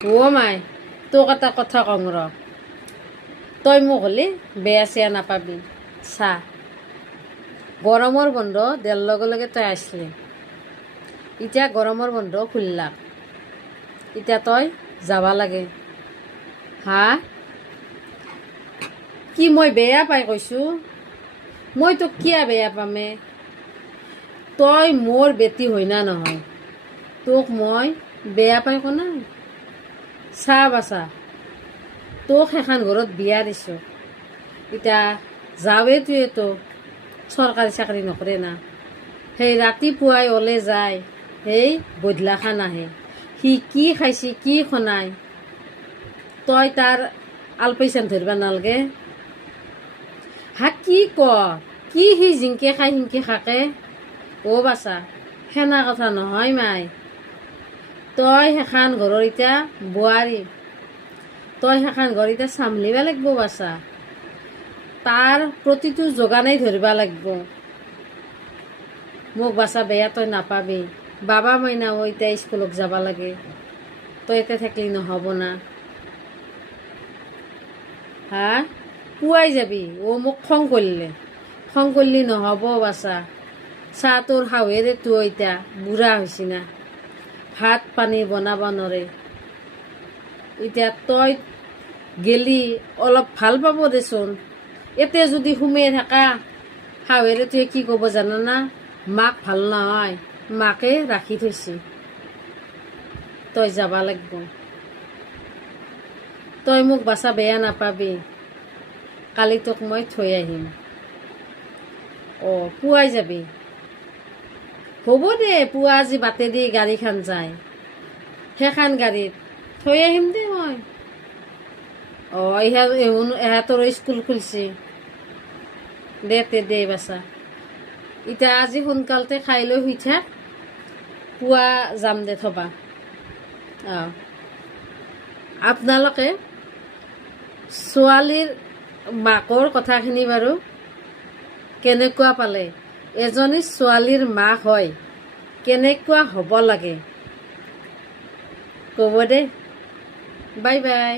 মাই তোক এটা কথা কওঁ ৰ তই মোক হ'লে বেয়া চেয়া নাপাবি চা গৰমৰ বন্ধ দিয়াৰ লগে লগে তই আহিলি এতিয়া গৰমৰ বন্ধ খুলিলাক এতিয়া তই যাবা লাগে হা কি মই বেয়া পাই কৈছোঁ মই তোক কিয় বেয়া পামে তই মোৰ বেটি হয় না নহয় তোক মই বেয়া পাই কোৱা নাই চা বাচা তোক সেইখন ঘৰত বিয়া দিছোঁ এতিয়া যাৱে তুয়েতো চৰকাৰী চাকৰি নকৰে না সেই ৰাতিপুৱাই ওলে যায় সেই বদলাখান আহে সি কি খাইছে কি খনাই তই তাৰ আলপৈচান ধৰিব নালগে হা কি ক কি সি জিংকে খাই সিংকে খাকে বাচা সেনা কথা নহয় মাই তই সেইখান ঘৰৰ এতিয়া বোৱাৰী তই সেইখান ঘৰ এতিয়া চাম্ভলিব লাগিব বাচা তাৰ প্ৰতিটো যোগানেই ধৰিব লাগিব মোক বাচা বেয়া তই নাপাবি বাবা মাইনাও এতিয়া স্কুলত যাব লাগে তই এতিয়া থাকিলি নহ'ব না হা পুৱাই যাবি মোক খং কৰিলি নহ'ব বাচা চাহ তোৰ শাহুৱেৰে তো এতিয়া বুঢ়া হৈছি না ভাত পানী বনাব নোৱাৰে এতিয়া তই গেলি অলপ ভাল পাব দেচোন এতে যদি সোমাই থাকা শাহুৱেৰে তুই কি ক'ব জানানা মাক ভাল নহয় মাকে ৰাখি থৈছে তই যাব লাগিব তই মোক বাচা বেয়া নাপাবি কালি তোক মই থৈ আহিম পুৱাই যাবি হ'ব দে পুৱা আজি বাটেদি গাড়ীখন যায় সেইখন গাড়ীত থৈ আহিম দে মই ইহঁতৰ স্কুল খুলিছে দে বাচা এতিয়া আজি সোনকালতে খাই লৈ শুই থাক পুৱা যাম দে থবা আপোনালোকে ছোৱালীৰ মাকৰ কথাখিনি বাৰু কেনেকুৱা পালে এজনী ছোৱালীৰ মাক হয় কেনেকুৱা হ'ব লাগে ক'ব দে বাই বাই